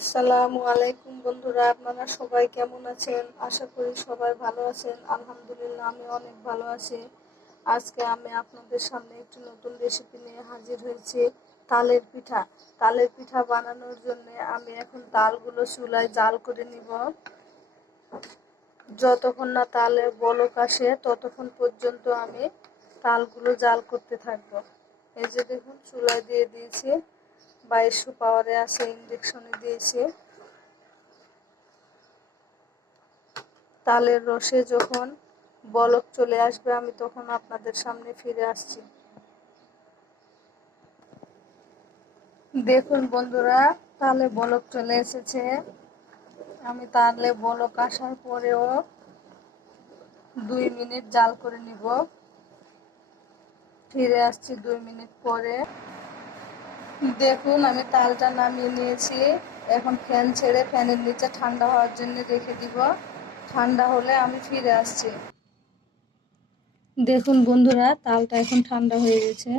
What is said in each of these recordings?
আসসালামু আলাইকুম বন্ধুরা, আপনারা সবাই কেমন আছেন? আশা করি সবাই ভালো আছেন। আলহামদুলিল্লাহ, আমি অনেক ভালো আছি। আজকে আমি আপনাদের সামনে একটি নতুন রেসিপি নিয়ে হাজির হয়েছি। তালের পিঠা। তালের পিঠা বানানোর জন্য আমি এখন তালগুলো চুলায় জাল করে নিব। যতক্ষণ না তালের বলক আসে ততক্ষণ পর্যন্ত আমি তালগুলো জাল করতে থাকব। এই যে দেখুন, চুলায় দিয়ে দিয়েছি, 2200 পাওয়ারে আছে, ইন্ডাকশনে দিয়েছি। তালের রসে যখন বলক চলে আসবে আমি তখন আপনাদের সামনে ফিরে আসছি। দেখুন বন্ধুরা, তালে বলক চলে এসেছে। আমি তালে বলক আসার পরেও 2 মিনিট জাল করে নিব। ফিরে আসছি 2 মিনিট পরে। দেখুন, আমি তালটা নামিয়ে নিয়েছি। এখন ফ্যান ছেড়ে ফ্যানের নিচে ঠান্ডা হওয়ার জন্য রেখে দিব। ঠান্ডা হলে আমি ফিরে আসছি। দেখুন বন্ধুরা, তালটা এখন ঠান্ডা হয়ে গেছে।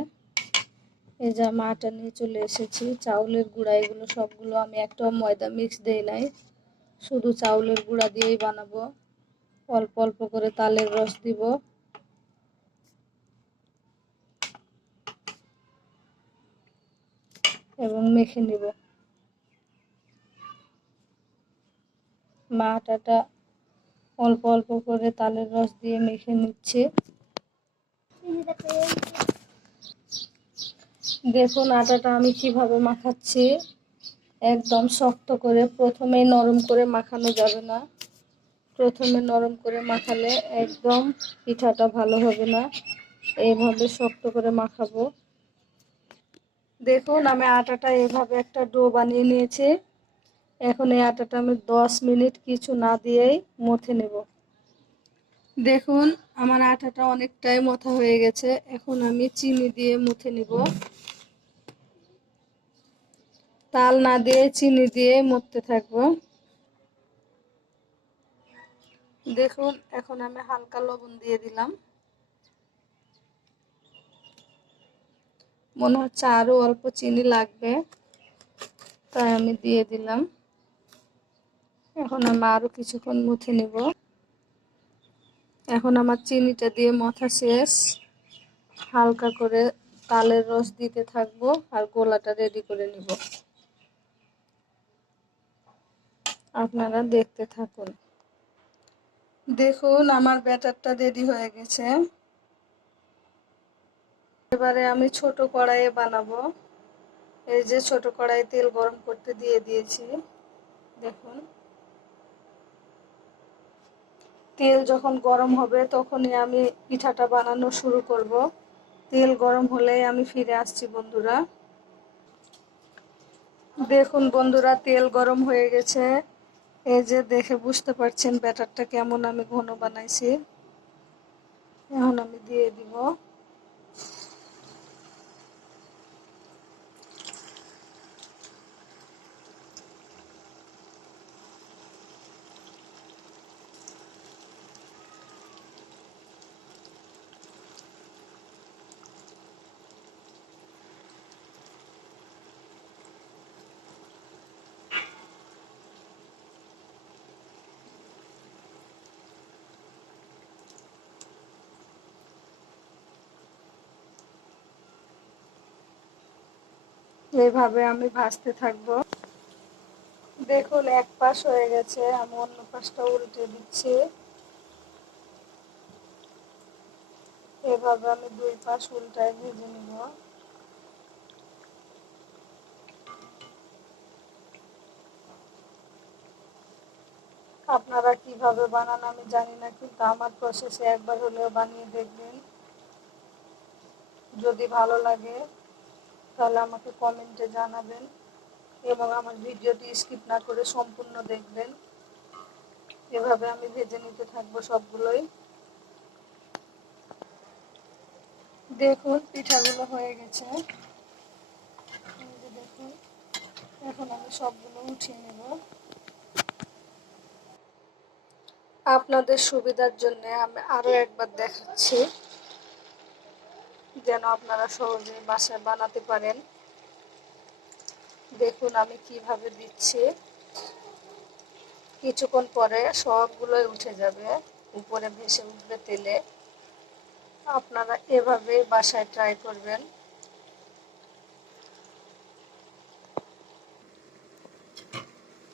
এই যে আমি আটা নিয়ে চলে এসেছি। চাউলের গুঁড়া এগুলো সবগুলো আমি একটাও ময়দা মিক্স দেই নাই, শুধু চাউলের গুঁড়া দিয়েই বানাবো। অল্প অল্প করে তালের রস দিব এবং মেখে নিব। আটাটা অল্প অল্প করে তালের রস দিয়ে মেখে নিচ্ছে। দেখুন আটাটা আমি কিভাবে মাখাচ্ছি। একদম শক্ত করে, প্রথমেই নরম করে মাখানো যাবে না। প্রথমে নরম করে মাখালে একদম পিঠাটা ভালো হবে না। এইভাবে শক্ত করে মাখাবো। দেখুন, আমি আটাটা এভাবে একটা ডো বানিয়ে নিয়েছি। এখন এই আটাটা আমি 10 মিনিট কিছু না দিয়েই মথে নেব। দেখুন, আমার আটাটা অনেকটাই মথা হয়ে গেছে। এখন আমি চিনি দিয়ে মুথে নিব। তাল না দিয়ে চিনি দিয়ে মথতে থাকবো। দেখুন, এখন আমি হালকা লবণ দিয়ে দিলাম। মনে হচ্ছে আরো অল্প চিনি লাগবে, তাই আমি দিয়ে দিলাম। এখন আমি আরো কিছুক্ষণ মুথে নিব। এখন আমার চিনিটা দিয়ে মথা শেষ। হালকা করে তালের রস দিতে থাকবো আর গোলাটা রেডি করে নিব। আপনারা দেখতে থাকুন। দেখুন, আমার ব্যাটারটা রেডি হয়ে গেছে। এবারে আমি ছোট কড়াইয়ে বানাবো। এই যে ছোট কড়াই তেল গরম করতে দিয়ে দিয়েছি। দেখুন, তেল যখন গরম হবে তখনই আমি পিঠাটা বানানো শুরু করব। তেল গরম হলেই আমি ফিরে আসছি বন্ধুরা। দেখুন বন্ধুরা, তেল গরম হয়ে গেছে। এই যে দেখে বুঝতে পারছেন ব্যাটারটা কেমন আমি ঘন বানাইছি। এখন আমি দিয়ে দিব। এইভাবে আমি ভাজতে থাকবো। দেখুন, এক পাশ হয়ে গেছে, আমি অন্য পাশটা উল্টে দিচ্ছি। এভাবে আমি 2 পাশ উল্টায় ভেজে নিব। আপনারা কিভাবে বানান আমি জানি না, কিন্তু আমার প্রসেসে একবার হলেও বানিয়ে দেখবেন। যদি ভালো লাগে তাহলে আমাকে কমেন্টে জানাবেন এবং আমার ভিডিওটি স্কিপ না করে সম্পূর্ণ দেখবেন। এভাবে আমি ভেজে নিতে থাকবো সবগুলোই। দেখুন, পিঠাগুলো হয়ে গেছে। দেখুন, এখন আমি সবগুলো উঠিয়ে নেব। আপনাদের সুবিধার জন্য আমি আরো একবার দেখাচ্ছি, যেন আপনারা সহজে বাসায় বানাতে পারেন। দেখুন আমি কিভাবে দিচ্ছি। কিছুক্ষণ পরে সবগুলোই উঠে যাবে, উপরে ভেসে উঠবে তেলে। আপনারা এভাবে বাসায় ট্রাই করবেন।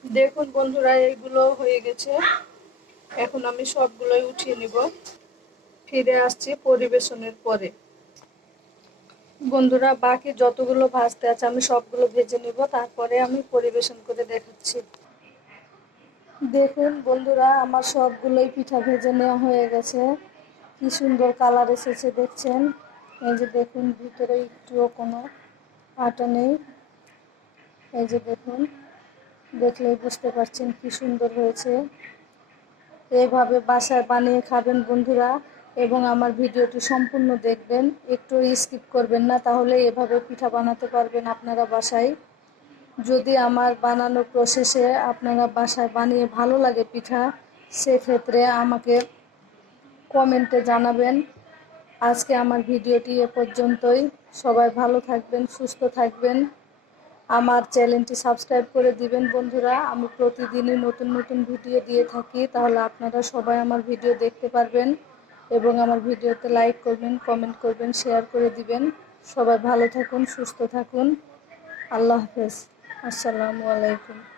দেখুন বন্ধুরা, এইগুলো হয়ে গেছে। এখন আমি সবগুলোই উঠিয়ে নিব। ফিরে আসছি পরিবেশনের পরে। বন্ধুরা, বাকি যতগুলো ভাজতে আছে আমি সবগুলো ভেজে নিব, তারপরে আমি পরিবেশন করে দেখাচ্ছি। দেখুন বন্ধুরা, আমার সবগুলোই পিঠা ভেজে নেওয়া হয়ে গেছে। কি সুন্দর কালার এসেছে দেখছেন। এই যে দেখুন, ভিতরে একটুও কোনো আটা নেই। এই যে দেখুন, দেখলেই বুঝতে পারছেন কি সুন্দর হয়েছে। এইভাবে বাসায় বানিয়ে খাবেন বন্ধুরা, এবং আমার ভিডিওটি সম্পূর্ণ দেখবেন, একটু স্কিপ করবেন না, তাহলে এভাবে পিঠা বানাতে পারবেন আপনারা বাসায়। যদি আমার বানানো প্রসেসে আপনারা বাসায় বানিয়ে ভালো লাগে পিঠা, সেক্ষেত্রে আমাকে কমেন্টে জানাবেন। আজকে আমার ভিডিওটি এ পর্যন্তই। সবাই ভালো থাকবেন, সুস্থ থাকবেন। আমার চ্যানেলটি সাবস্ক্রাইব করে দিবেন বন্ধুরা। আমি প্রতিদিনই নতুন নতুন ভিডিও দিয়ে থাকি, তাহলে আপনারা সবাই আমার ভিডিও দেখতে পারবেন এবং আমার ভিডিওতে লাইক করবেন, কমেন্ট করবেন, শেয়ার করে দিবেন। সবাই ভালো থাকুন, সুস্থ থাকুন। আল্লাহ হাফেজ। আসসালামু আলাইকুম।